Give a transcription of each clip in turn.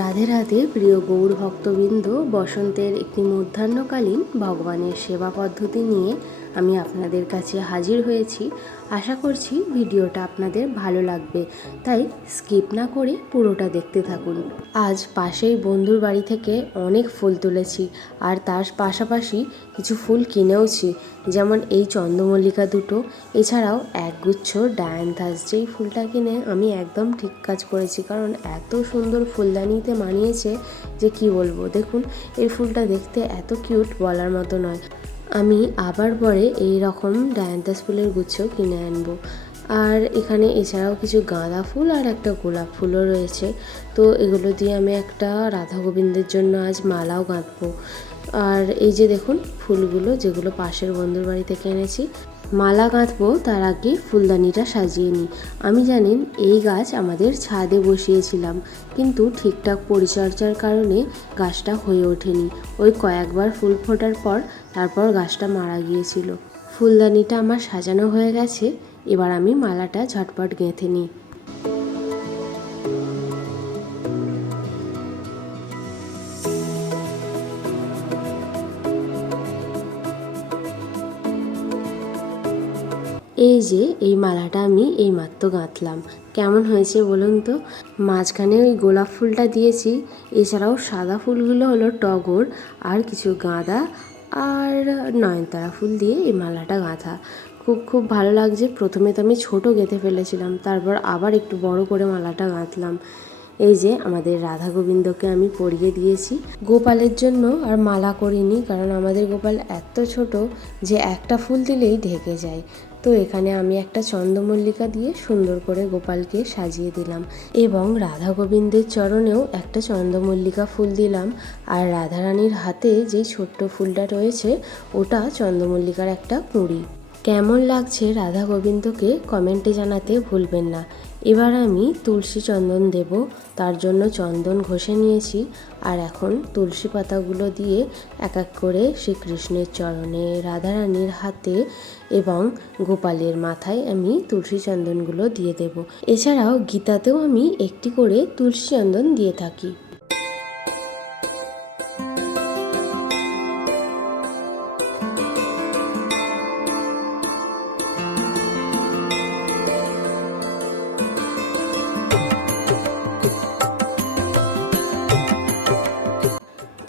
রাধে রাধে প্রিয় গৌর ভক্তবৃন্দ, বসন্তের একটি মধ্যাহ্নকালীন ভগবানের সেবা পদ্ধতি নিয়ে আমি আপনাদের কাছে হাজির হয়েছি। আশা করছি ভিডিওটা আপনাদের ভালো লাগবে, তাই স্কিপ না করে পুরোটা দেখতে থাকুন। আজ পাশেই বন্ধুর বাড়ি থেকে অনেক ফুল তুলেছি, আর তার পাশাপাশি কিছু ফুল কিনেওছি, যেমন এই চন্দ্রমল্লিকা দুটো, এছাড়াও একগুচ্ছ ডায়ান্থাস। যেই ফুলটা কিনে আমি একদম ঠিক কাজ করেছি, কারণ এত সুন্দর ফুলদানিতে মানিয়েছে যে কি বলবো। দেখুন, এই ফুলটা দেখতে এত কিউট, বলার মতো নয়। আমি আবার পরে এই রকম ডায়ান্থাস ফুলের গুচ্ছও কিনে আনবো। আর এখানে এছাড়াও কিছু গাঁদা ফুল আর একটা গোলাপ ফুলও রয়েছে। তো এগুলো দিয়ে আমি একটা রাধা গোবিন্দের জন্য আজ মালাও গাঁথবো। আর এই যে দেখুন ফুলগুলো, যেগুলো পাশের বন্ধুর বাড়ি থেকে এনেছি। মালা গাঁথবো তার আগে ফুলদানিটা সাজিয়ে নিই। আমি জানেন এই গাছ আমাদের ছাদে বসিয়েছিলাম, কিন্তু ঠিকঠাক পরিচর্যার কারণে গাছটা হয়ে ওঠেনি। ওই কয়েকবার ফুল ফোটার পর তারপর গাছটা মারা গিয়েছিল। ফুলদানিটা আমার সাজানো হয়ে গেছে, এবার আমি মালাটা ঝটপট গেঁথে নিই। এই যে এই মালাটা আমি এইমাত্র গাঁথলাম, কেমন হয়েছে বলুন তো। মাঝখানে ওই গোলাপ ফুলটা দিয়েছি, এছাড়াও সাদা ফুলগুলো হলো টগর, আর কিছু গাঁদা আর নয়নতারা ফুল দিয়ে এই মালাটা গাঁথা। খুব ভালো লাগছে। প্রথমে তো আমি ছোট গেঁথে ফেলেছিলাম, তারপর আবার একটু বড় করে মালাটা গাঁথলাম। এই যে আমাদের রাধা গোবিন্দকে আমি পরিয়ে দিয়েছি। গোপালের জন্য আর মালা করিনি, কারণ আমাদের গোপাল এত ছোট যে একটা ফুল দিলেই ঢেকে যায়। তো এখানে আমি একটা চন্দ্রমল্লিকা দিয়ে সুন্দর করে গোপালকে সাজিয়ে দিলাম, এবং রাধা গোবিন্দের চরণেও একটা চন্দ্রমল্লিকা ফুল দিলাম। আর রাধারানীর হাতে যেই ছোট্ট ফুলটা রয়েছে, ওটা চন্দ্রমল্লিকার একটা কুঁড়ি। কেমন লাগছে রাধা গোবিন্দকে কমেন্টে জানাতে ভুলবেন না। এবার আমি তুলসী চন্দন দেব, তার জন্য চন্দন ঘষে নিয়েছি। আর এখন তুলসী পাতাগুলো দিয়ে এক এক করে শ্রীকৃষ্ণের চরণে, রাধারানীর হাতে এবং গোপালের মাথায় আমি তুলসী চন্দনগুলো দিয়ে দেব। এছাড়াও গীতাতেও আমি একটি করে তুলসী চন্দন দিয়ে থাকি।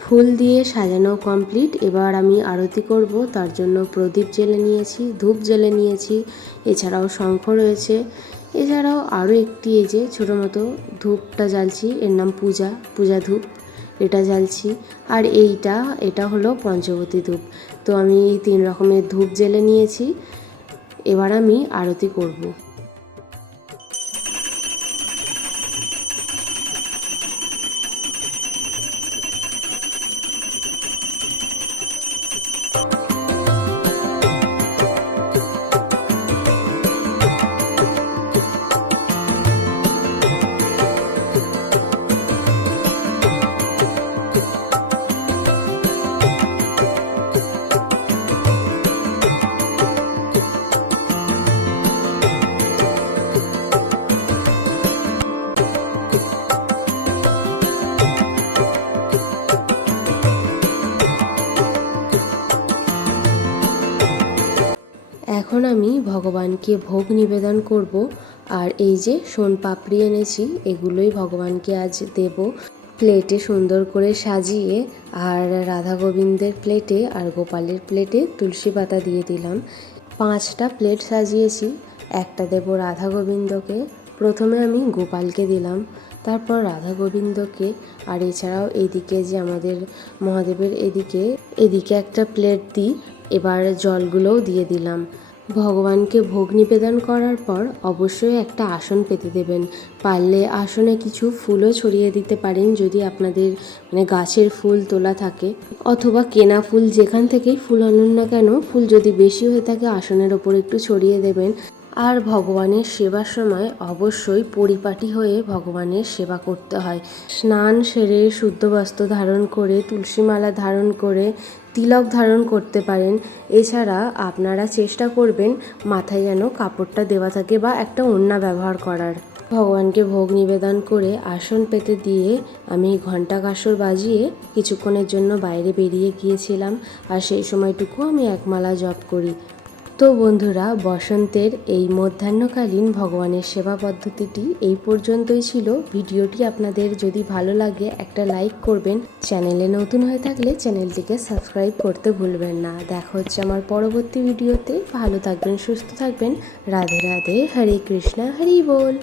ফুল দিয়ে সাজানো কমপ্লিট। এবার আমি আরতি করব, তার জন্য প্রদীপ জ্বেলে নিয়েছি, ধূপ জ্বেলে নিয়েছি, এছাড়াও শঙ্খ রয়েছে। এছাড়াও আরও একটি এই যে ছোটো মতো ধূপটা জ্বালছি, এর নাম পূজা ধূপ, এটা জ্বালছি। আর এটা হলো পঞ্চবতী ধূপ। তো আমি এই 3 রকমের ধূপ জ্বেলে নিয়েছি। এবার আমি আরতি করব। এখন আমি ভগবানকে ভোগ নিবেদন করব। আর এই যে সোনপাপড়ি এনেছি, এগুলোই ভগবানকে আজ দেব। প্লেটে সুন্দর করে সাজিয়ে, আর রাধা গোবিন্দের প্লেটে আর গোপালের প্লেটে তুলসী পাতা দিয়ে দিলাম। 5টা প্লেট সাজিয়েছি, একটা দেব রাধা গোবিন্দকে, প্রথমে আমি গোপালকে দিলাম, তারপর রাধা গোবিন্দকে। আর এছাড়াও এইদিকে যে আমাদের মহাদেবের এদিকে একটা প্লেট দিই। এবার জলগুলোও দিয়ে দিলাম। ভগবানকে ভোগ নিবেদন করার পর অবশ্যই একটা আসন পেতে দেবেন। পারলে আসনে কিছু ফুলও ছড়িয়ে দিতে পারেন, যদি আপনাদের গাছের ফুল তোলা থাকে, অথবা কেনা ফুল, যেখান থেকেই ফুল আনুন না কেন, ফুল যদি বেশি হয়ে থাকে আসনের ওপর একটু ছড়িয়ে দেবেন। আর ভগবানের সেবার সময় অবশ্যই পরিপাটি হয়ে ভগবানের সেবা করতে হয়। স্নান সেরে শুদ্ধ বস্ত্র ধারণ করে, তুলসী মালা ধারণ করে, তিলক ধারণ করতে পারেন। এছাড়া আপনারা চেষ্টা করবেন মাথায় যেন কাপড়টা দেওয়া থাকে বা একটা ওড়না ব্যবহার করার। ভগবানকে ভোগ নিবেদন করে আসন পেতে দিয়ে আমি ঘণ্টা কাসর বাজিয়ে কিছুক্ষণের জন্য বাইরে বেরিয়ে গিয়েছিলাম। আর সেই সময়টুকু আমি একমালা জপ করি। তো বন্ধুরা, বসন্তের এই মধ্যাহ্নকালীন ভগবানের সেবা পদ্ধতিটি এই পর্যন্তই ছিল। ভিডিওটি আপনাদের যদি ভালো লাগে একটা লাইক করবেন, চ্যানেলে নতুন হয়ে থাকলে চ্যানেলটিকে সাবস্ক্রাইব করতে ভুলবেন না। দেখা হচ্ছে আমার পরবর্তী ভিডিওতে। ভালো থাকবেন, সুস্থ থাকবেন। রাধে রাধে, হরে কৃষ্ণা, হরি বল।